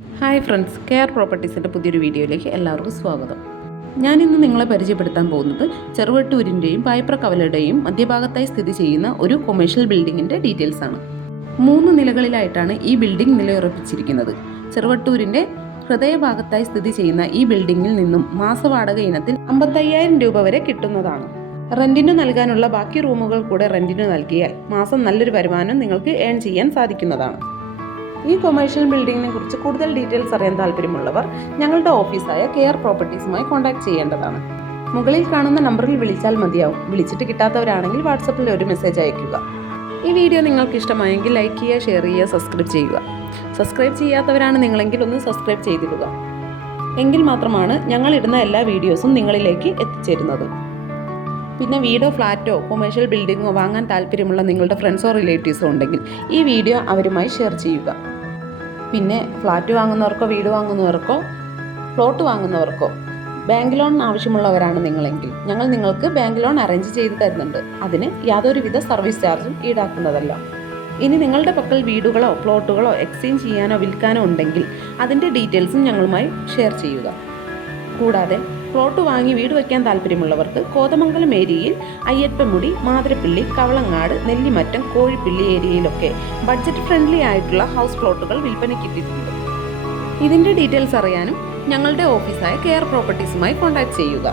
Hi friends care പ്രോപ്പർട്ടീസിന്റെ പുതിയൊരു വീഡിയോയിലേക്ക് എല്ലാവർക്കും സ്വാഗതം. ഞാനിന്ന് നിങ്ങളെ പരിചയപ്പെടുത്താൻ പോകുന്നത് ചെറുവട്ടൂരിന്റെയും പായ്പ്ര കവലയുടെയും മധ്യഭാഗത്തായി സ്ഥിതി ചെയ്യുന്ന ഒരു കൊമേഴ്ഷ്യൽ ബിൽഡിങ്ങിന്റെ ഡീറ്റെയിൽസ് ആണ്. മൂന്ന് നിലകളിലായിട്ടാണ് ഈ ബിൽഡിംഗ് നിലയുറപ്പിച്ചിരിക്കുന്നത്. ചെറുവട്ടൂരിന്റെ ഹൃദയഭാഗത്തായി സ്ഥിതി ചെയ്യുന്ന ഈ ബിൽഡിങ്ങിൽ നിന്നും മാസവാടക ഇനത്തിൽ അമ്പത്തയ്യായിരം രൂപ വരെ കിട്ടുന്നതാണ്. റെന്റിനു നൽകാനുള്ള ബാക്കി റൂമുകൾ കൂടെ റെന്റിനു നൽകിയാൽ മാസം നല്ലൊരു വരുമാനം നിങ്ങൾക്ക് ഏൺ ചെയ്യാൻ സാധിക്കുന്നതാണ്. ഈ കൊമേഴ്ഷ്യൽ ബിൽഡിങ്ങിനെ കുറിച്ച് കൂടുതൽ ഡീറ്റെയിൽസ് അറിയാൻ താല്പര്യമുള്ളവർ ഞങ്ങളുടെ ഓഫീസായ കെയർ പ്രോപ്പർട്ടീസുമായി കോൺടാക്ട് ചെയ്യേണ്ടതാണ്. മുകളിൽ കാണുന്ന നമ്പറിൽ വിളിച്ചാൽ മതിയാവും. വിളിച്ചിട്ട് കിട്ടാത്തവരാണെങ്കിൽ വാട്സപ്പിൽ ഒരു മെസ്സേജ് അയയ്ക്കുക. ഈ വീഡിയോ നിങ്ങൾക്ക് ഇഷ്ടമായെങ്കിൽ ലൈക്ക് ചെയ്യുക ഷെയർ ചെയ്യുക സബ്സ്ക്രൈബ് ചെയ്യുക. സബ്സ്ക്രൈബ് ചെയ്യാത്തവരാണ് നിങ്ങളെങ്കിൽ ഒന്ന് സബ്സ്ക്രൈബ് ചെയ്തിടുക. എങ്കിൽ മാത്രമാണ് ഞങ്ങൾ ഇടുന്ന എല്ലാ വീഡിയോസും നിങ്ങളിലേക്ക് എത്തിച്ചേരുന്നത്. പിന്നെ വീടോ ഫ്ലാറ്റോ കൊമേഴ്ഷ്യൽ ബിൽഡിങ്ങോ വാങ്ങാൻ താല്പര്യമുള്ള നിങ്ങളുടെ ഫ്രണ്ട്സോ റിലേറ്റീവ്സോ ഉണ്ടെങ്കിൽ ഈ വീഡിയോ അവരുമായി ഷെയർ ചെയ്യുക. പിന്നെ ഫ്ലാറ്റ് വാങ്ങുന്നവർക്കോ വീട് വാങ്ങുന്നവർക്കോ പ്ലോട്ട് വാങ്ങുന്നവർക്കോ ബാങ്ക് ലോൺ ആവശ്യമുള്ളവരാണ് നിങ്ങളെങ്കിൽ. ഞങ്ങൾ നിങ്ങൾക്ക് ബാങ്ക് ലോൺ അറേഞ്ച് ചെയ്ത് തരുന്നുണ്ട്. അതിന് യാതൊരുവിധ സർവീസ് ചാർജും ഈടാക്കുന്നതല്ല. ഇനി നിങ്ങളുടെ പക്കൽ വീടുകളോ പ്ലോട്ടുകളോ എക്സ്ചേഞ്ച് ചെയ്യാനോ വിൽക്കാനോ ഉണ്ടെങ്കിൽ അതിന്റെ ഡീറ്റെയിൽസും ഞങ്ങളുമായി ഷെയർ ചെയ്യുക. കൂടാതെ പ്ലോട്ട് വാങ്ങി വീട് വയ്ക്കാൻ താല്പര്യമുള്ളവർക്ക് കോതമംഗലം ഏരിയയിൽ അയ്യപ്പമുടി മാതിരപ്പിള്ളി കവളങ്ങാട് നെല്ലിമറ്റം കോഴിപ്പിള്ളി ഏരിയയിലൊക്കെ ബഡ്ജറ്റ് ഫ്രണ്ട്ലി ആയിട്ടുള്ള ഹൗസ് പ്ലോട്ടുകൾ വിൽപ്പനയ്ക്കിട്ടിട്ടുണ്ട് ഇതിന്റെ ഡീറ്റെയിൽസ് അറിയാനും ഞങ്ങളുടെ ഓഫീസായ കെയർ പ്രോപ്പർട്ടീസുമായി കോൺടാക്ട് ചെയ്യുക.